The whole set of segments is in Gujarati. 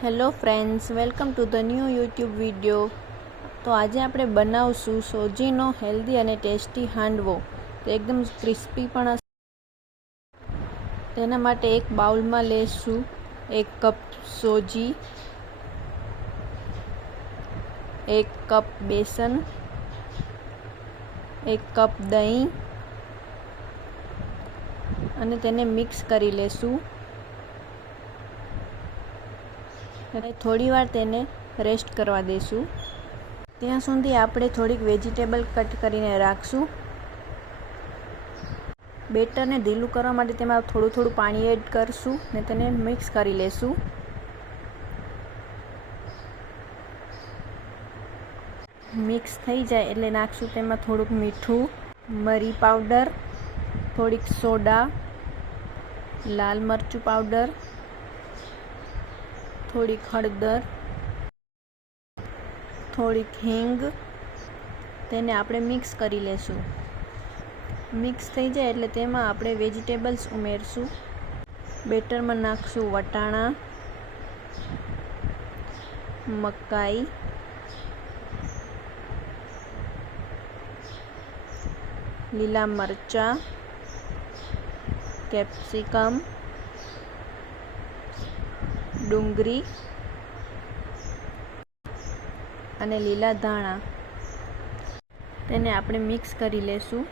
Hello friends, welcome to the new YouTube video. તો આજે આપણે બનાવશું સોજીનો હેલ્ધી અને ટેસ્ટી હાંડવો। તો એકદમ ક્રિસ્પી પણ હશે। તેના માટે એક બાઉલમાં લેશું 1 કપ સોજી, 1 કપ બેસન, 1 કપ દહીં અને તેને મિક્સ કરી લેશું અને થોડીવાર તેને રેસ્ટ કરવા દેશું। ત્યાં સુધી આપણે થોડીક વેજીટેબલ કટ કરીને રાખશું। બેટરને ઢીલું કરવા માટે તેમાં થોડું પાણી એડ કરશું અને તેને મિક્સ કરી લેશું। મિક્સ થઈ જાય એટલે નાખશું તેમાં થોડુંક મીઠું, મરી પાવડર, થોડીક સોડા, લાલ મરચું પાવડર, થોડીક હળદર, થોડીક હિંગ। તેને આપણે મિક્સ કરી લેશું। મિક્સ થઈ જાય એટલે તેમાં આપણે વેજીટેબલ્સ ઉમેરશું। બેટરમાં નાખશું વટાણા, મકાઈ, લીલા મરચાં, કેપ્સિકમ, ડુંગળી અને લીલા ધાણા। તેને આપણે મિક્સ કરી લેશું।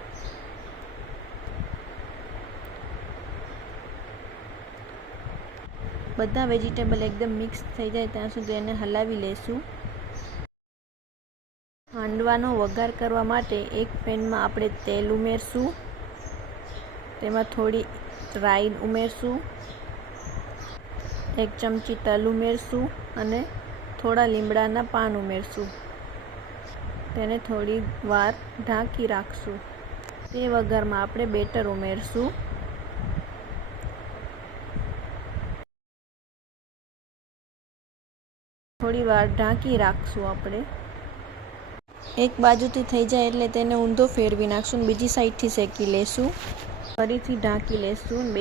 બધા વેજીટેબલ એકદમ મિક્સ થઈ જાય ત્યાં સુધી એને હલાવી લેશું। હાંડવાનો વઘાર કરવા માટે એક પેનમાં આપણે તેલ ઉમેરશું, તેમાં થોડી રાઈ ઉમેરશું, 1 ચમચી તલ ઉમેરશું અને થોડા લીમડાના પાન ઉમેરશું। તેને થોડી વાર ઢાંકી રાખશું। તે વઘારમાં આપણે બેટર ઉમેરશું। થોડી વાર ઢાંકી રાખશું આપણે। એક બાજુથી થઈ જાય એટલે તેને ઊંધો ફેરવી નાખશું અને બીજી સાઈડથી શેકી લેશું। ફરીથી ઢાંકી લેશું।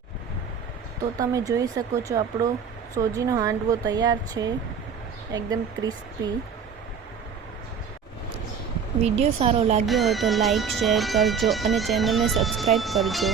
તો તમે જોઈ શકો છો આપણો સોજીનો હાંડવો તૈયાર છે, એકદમ ક્રિસ્પી। વિડીયો સારો લાગ્યો હોય તો લાઈક, શેર કરજો અને ચેનલને સબસ્ક્રાઈબ કરજો।